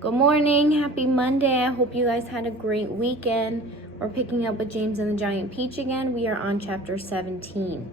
Good morning, happy Monday. I hope you guys had a great weekend. We're picking up with James and the Giant Peach again. We are on chapter 17.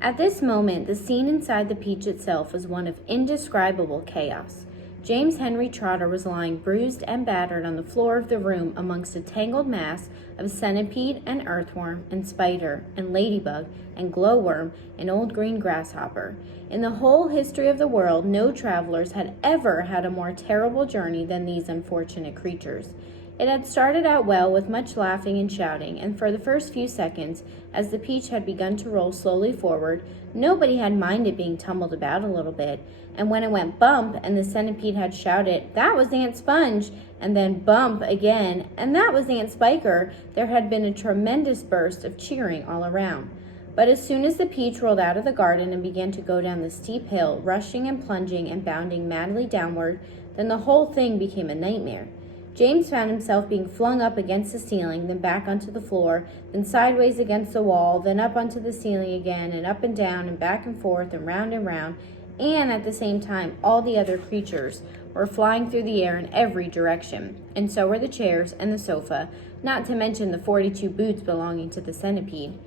At this moment, the scene inside the peach itself was one of indescribable chaos. James Henry Trotter was lying bruised and battered on the floor of the room amongst a tangled mass of centipede and earthworm and spider and ladybug and glowworm and old green grasshopper. In the whole history of the world, no travelers had ever had a more terrible journey than these unfortunate creatures. It had started out well with much laughing and shouting, and for the first few seconds, as the peach had begun to roll slowly forward, nobody had minded being tumbled about a little bit, and when it went bump and the centipede had shouted, "That was Aunt Sponge," and then bump again, and "That was Aunt Spiker," there had been a tremendous burst of cheering all around. But as soon as the peach rolled out of the garden and began to go down the steep hill, rushing and plunging and bounding madly downward, then the whole thing became a nightmare. James found himself being flung up against the ceiling, then back onto the floor, then sideways against the wall, then up onto the ceiling again, and up and down, and back and forth, and round, and at the same time, all the other creatures were flying through the air in every direction, and so were the chairs and the sofa, not to mention the 42 boots belonging to the centipede.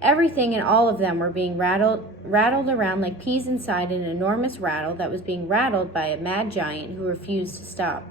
Everything and all of them were being rattled around like peas inside an enormous rattle that was being rattled by a mad giant who refused to stop.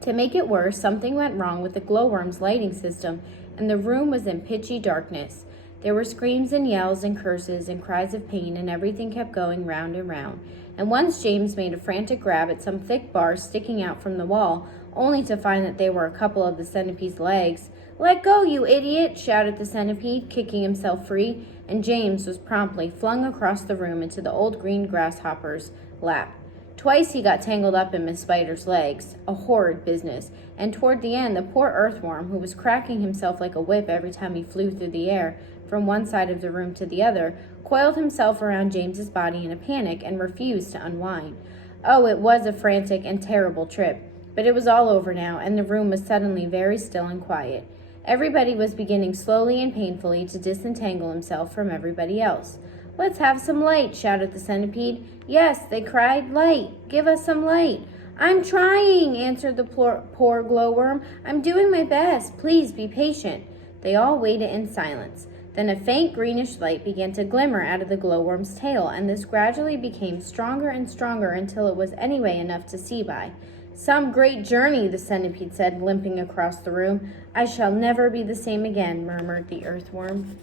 To make it worse, something went wrong with the glowworm's lighting system, and the room was in pitchy darkness. There were screams and yells and curses and cries of pain, and everything kept going round and round. And once James made a frantic grab at some thick bars sticking out from the wall, only to find that they were a couple of the centipede's legs. "Let go, you idiot!" shouted the centipede, kicking himself free, and James was promptly flung across the room into the old green grasshopper's lap. Twice he got tangled up in Miss Spider's legs, a horrid business, and toward the end the poor earthworm, who was cracking himself like a whip every time he flew through the air from one side of the room to the other, coiled himself around James's body in a panic and refused to unwind. Oh, it was a frantic and terrible trip, but it was all over now, and the room was suddenly very still and quiet. Everybody was beginning slowly and painfully to disentangle himself from everybody else. "Let's have some light," shouted the centipede. "Yes," they cried, "light! Give us some light!" "I'm trying," answered the poor glowworm. "I'm doing my best. Please be patient." They all waited in silence. Then a faint greenish light began to glimmer out of the glowworm's tail, and this gradually became stronger and stronger until it was anyway enough to see by. "Some great journey," the centipede said, limping across the room. "I shall never be the same again," murmured the earthworm.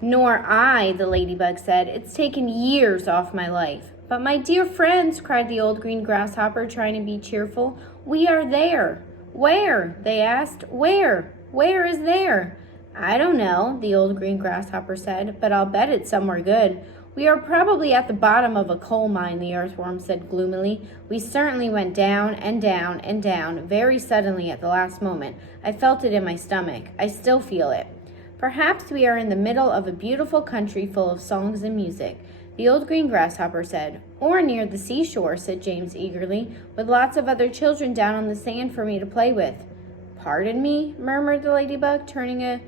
"Nor I," the ladybug said. "It's taken years off my life." "But my dear friends," cried the old green grasshopper, trying to be cheerful, "we are there." "Where?" they asked. "Where? Where is there?" "I don't know," the old green grasshopper said, "but I'll bet it's somewhere good." "We are probably at the bottom of a coal mine," the earthworm said gloomily. "We certainly went down and down and down very suddenly at the last moment. I felt it in my stomach. I still feel it." "Perhaps we are in the middle of a beautiful country full of songs and music," the old green grasshopper said. "Or near the seashore," said James eagerly, "with lots of other children down on the sand for me to play with." "Pardon me," murmured the ladybug, turning a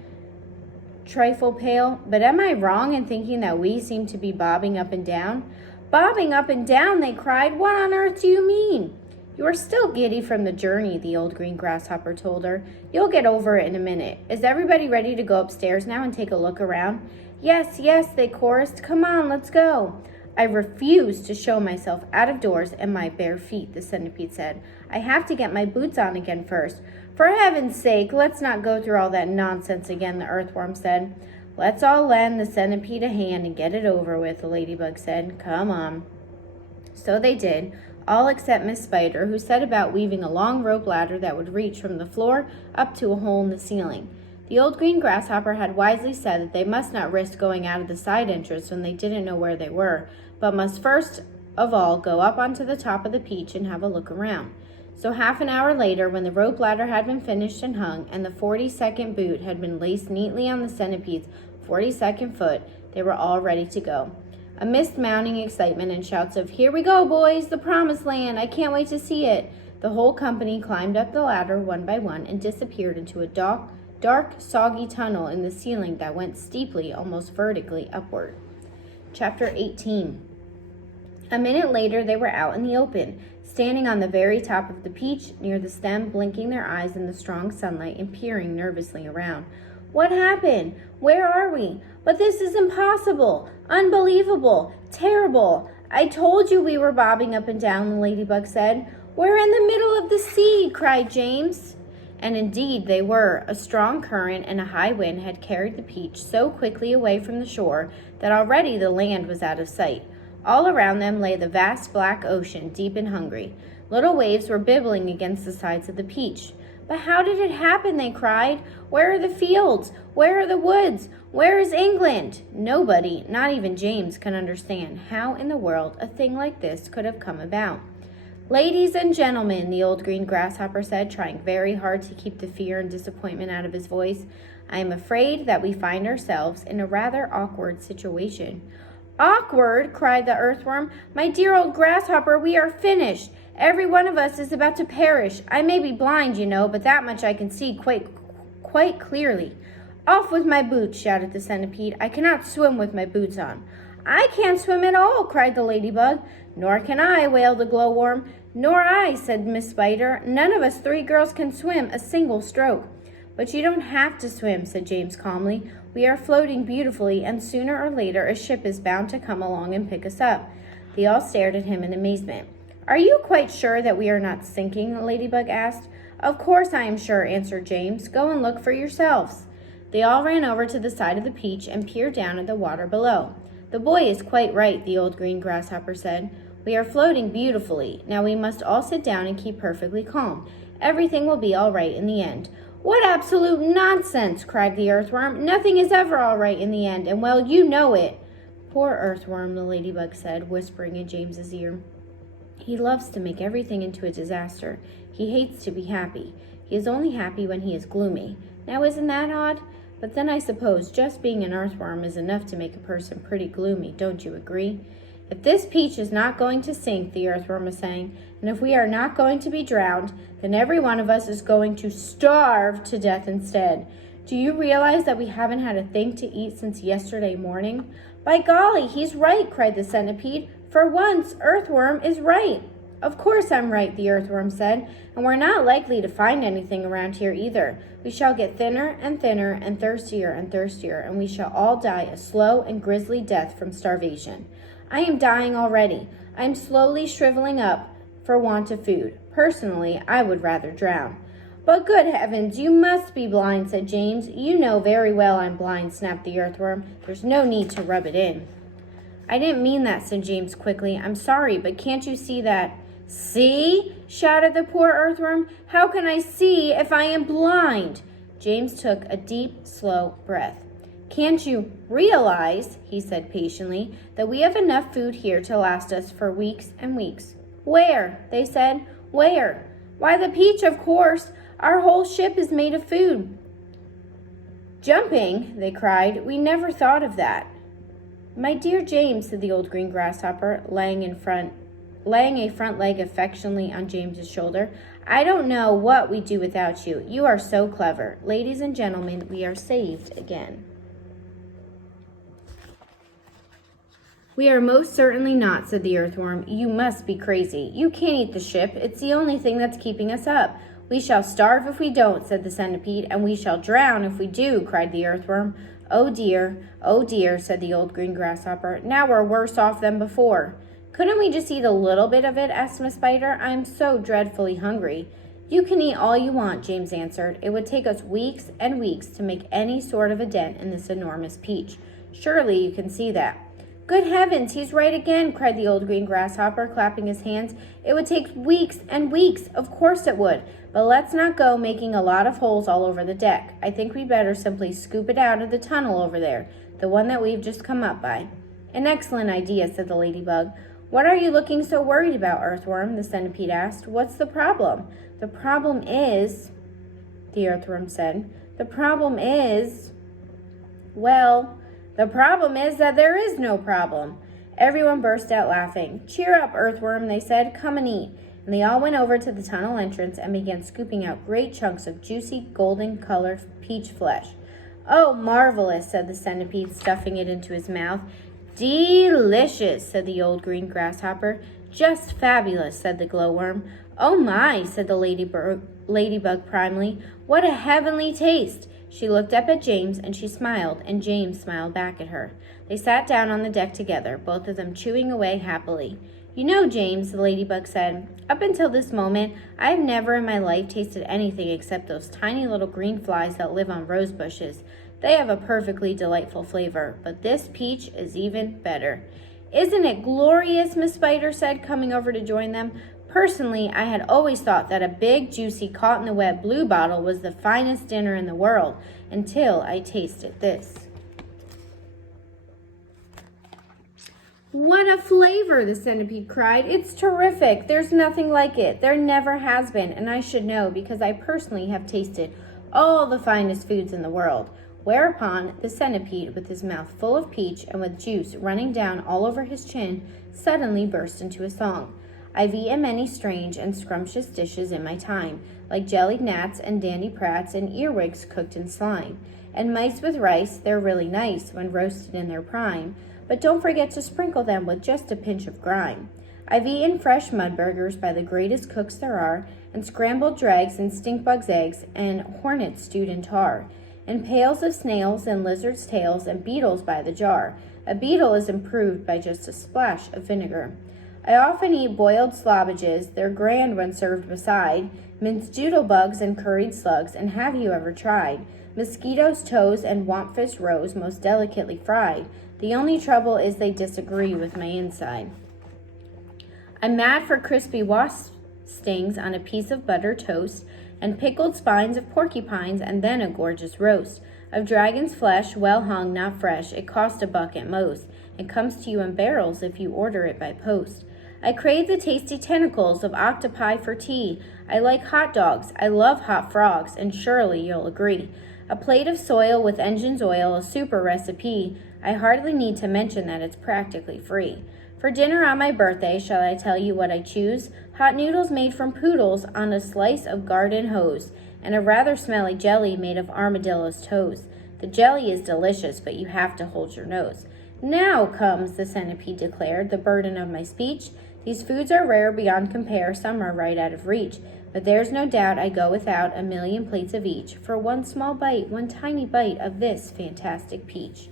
trifle pale, "but am I wrong in thinking that we seem to be bobbing up and down?" "Bobbing up and down!" they cried. "What on earth do you mean?" "You are still giddy from the journey," the old green grasshopper told her. "You'll get over it in a minute. Is everybody ready to go upstairs now and take a look around?" "Yes, yes," they chorused. "Come on, let's go." "I refuse to show myself out of doors in my bare feet," the centipede said. "I have to get my boots on again first." "For heaven's sake, let's not go through all that nonsense again," the earthworm said. "Let's all lend the centipede a hand and get it over with," the ladybug said. "Come on." So they did, all except Miss Spider, who set about weaving a long rope ladder that would reach from the floor up to a hole in the ceiling. The old green grasshopper had wisely said that they must not risk going out of the side entrance when they didn't know where they were, but must first of all go up onto the top of the peach and have a look around. So half an hour later, when the rope ladder had been finished and hung, and the 42nd boot had been laced neatly on the centipede's 42nd foot, they were all ready to go. Amidst mounting excitement and shouts of, "Here we go, boys, the promised land, I can't wait to see it," the whole company climbed up the ladder one by one and disappeared into a dark, soggy tunnel in the ceiling that went steeply, almost vertically, upward. Chapter 18. A minute later, they were out in the open, standing on the very top of the peach, near the stem, blinking their eyes in the strong sunlight and peering nervously around. What happened? Where are we? But this is impossible! Unbelievable! Terrible! I told you we were bobbing up and down, the ladybug said. We're in the middle of the sea, cried James. And indeed they were. A strong current and a high wind had carried the peach so quickly away from the shore that already the land was out of sight. All around them lay the vast black ocean, deep and hungry. Little waves were bibbling against the sides of the peach. But how did it happen? They cried. Where are the fields? Where are the woods? Where is England? Nobody, not even James, could understand how in the world a thing like this could have come about. Ladies and gentlemen, the old green grasshopper said, trying very hard to keep the fear and disappointment out of his voice, I am afraid that we find ourselves in a rather awkward situation. Awkward, cried the earthworm. My dear old grasshopper, we are finished. Every one of us is about to perish. I may be blind, you know, but that much I can see quite clearly. Off with my boots, shouted the centipede. I cannot swim with my boots on. I can't swim at all, cried the ladybug. Nor can I, wailed the glowworm. Nor I, said Miss Spider. None of us three girls can swim a single stroke. But you don't have to swim, said James calmly. We are floating beautifully, and sooner or later a ship is bound to come along and pick us up. They all stared at him in amazement. Are you quite sure that we are not sinking? The ladybug asked. Of course I am sure, answered James. Go and look for yourselves. They all ran over to the side of the peach and peered down at the water below. The boy is quite right, the old green grasshopper said. We are floating beautifully. Now we must all sit down and keep perfectly calm. Everything will be all right in the end. What absolute nonsense, cried the earthworm. Nothing is ever all right in the end, and well, you know it. Poor earthworm, the ladybug said, whispering in James's ear. He loves to make everything into a disaster. He hates to be happy. He is only happy when he is gloomy. Now isn't that odd? But then I suppose just being an earthworm is enough to make a person pretty gloomy, don't you agree? If this peach is not going to sink, the earthworm was saying, and if we are not going to be drowned, then every one of us is going to starve to death instead. Do you realize that we haven't had a thing to eat since yesterday morning? By golly, he's right, cried the centipede. For once, Earthworm is right. Of course I'm right, the earthworm said, and we're not likely to find anything around here either. We shall get thinner and thinner and thirstier, and we shall all die a slow and grisly death from starvation. I am dying already. I am slowly shriveling up for want of food. Personally, I would rather drown. But good heavens, you must be blind, said James. You know very well I'm blind, snapped the earthworm. There's no need to rub it in. I didn't mean that, said James quickly. I'm sorry, but can't you see that? See? Shouted the poor earthworm. How can I see if I am blind? James took a deep, slow breath. Can't you realize, he said patiently, that we have enough food here to last us for weeks and weeks? Where? They said. Where? Why, the peach, of course. Our whole ship is made of food. Jumping, they cried. We never thought of that. My dear James, said the old green grasshopper, laying a front leg affectionately on James's shoulder, I don't know what we'd do without you. You are so clever. Ladies and gentlemen, we are saved again. We are most certainly not, said the earthworm. You must be crazy. You can't eat the ship. It's the only thing that's keeping us up. We shall starve if we don't, said the centipede, and we shall drown if we do, cried the earthworm. Oh dear, said the old green grasshopper. Now we're worse off than before. Couldn't we just eat a little bit of it? Asked Miss Spider. I am so dreadfully hungry. You can eat all you want, James answered. It would take us weeks and weeks to make any sort of a dent in this enormous peach. Surely you can see that. Good heavens, he's right again, cried the old green grasshopper, clapping his hands. It would take weeks and weeks. Of course it would. But let's not go making a lot of holes all over the deck. I think we'd better simply scoop it out of the tunnel over there, the one that we've just come up by. An excellent idea, said the ladybug. What are you looking so worried about, earthworm? The centipede asked. What's the problem? The problem is, the earthworm said, the problem is that there is no problem. Everyone burst out laughing. Cheer up, earthworm, they said. Come and eat. And they all went over to the tunnel entrance and began scooping out great chunks of juicy, golden-colored peach flesh. Oh, marvelous, said the centipede, stuffing it into his mouth. "Delicious," said the old green grasshopper. "Just fabulous," said the glowworm. "Oh my," said the ladybug primly. "What a heavenly taste!" She looked up at James, and she smiled, and James smiled back at her. They sat down on the deck together, both of them chewing away happily. "You know, James," the ladybug said, "up until this moment, I have never in my life tasted anything except those tiny little green flies that live on rose bushes. They have a perfectly delightful flavor, but this peach is even better." "Isn't it glorious?" Miss Spider said, coming over to join them. "Personally, I had always thought that a big, juicy, caught-in-the-web bluebottle was the finest dinner in the world, until I tasted this." "What a flavor!" the centipede cried. "It's terrific. There's nothing like it. There never has been, and I should know because I personally have tasted all the finest foods in the world." Whereupon the centipede, with his mouth full of peach and with juice running down all over his chin, suddenly burst into a song. "I've eaten many strange and scrumptious dishes in my time, like jellied gnats and dandy prats and earwigs cooked in slime. And mice with rice, they're really nice when roasted in their prime, but don't forget to sprinkle them with just a pinch of grime. I've eaten fresh mud burgers by the greatest cooks there are, and scrambled dregs and stink bugs' eggs and hornets stewed in tar, and pails of snails and lizards' tails and beetles by the jar. A beetle is improved by just a splash of vinegar. I often eat boiled slobbages, they're grand when served beside minced doodlebugs and curried slugs, and have you ever tried mosquitoes' toes and wampus roes most delicately fried? The only trouble is they disagree with my inside. I'm mad for crispy wasp stings on a piece of buttered toast, and pickled spines of porcupines, and then a gorgeous roast of dragon's flesh, well hung, not fresh. It costs $1 at most, and comes to you in barrels if you order it by post. I crave the tasty tentacles of octopi for tea. I like hot dogs. I love hot frogs, and surely you'll agree. A plate of soil with engine's oil, a super recipe. I hardly need to mention that it's practically free. For dinner on my birthday, shall I tell you what I choose? Hot noodles made from poodles on a slice of garden hose, and a rather smelly jelly made of armadillo's toes. The jelly is delicious, but you have to hold your nose. Now comes, the centipede declared, the burden of my speech. These foods are rare beyond compare, some are right out of reach, but there's no doubt I go without a million plates of each for one small bite, one tiny bite of this fantastic peach.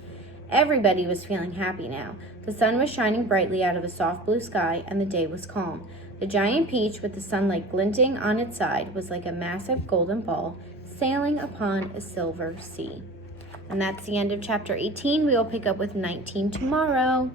Everybody was feeling happy now. The sun was shining brightly out of a soft blue sky, and the day was calm. The giant peach, with the sunlight glinting on its side, was like a massive golden ball sailing upon a silver sea. And that's the end of chapter 18. We will pick up with 19 tomorrow.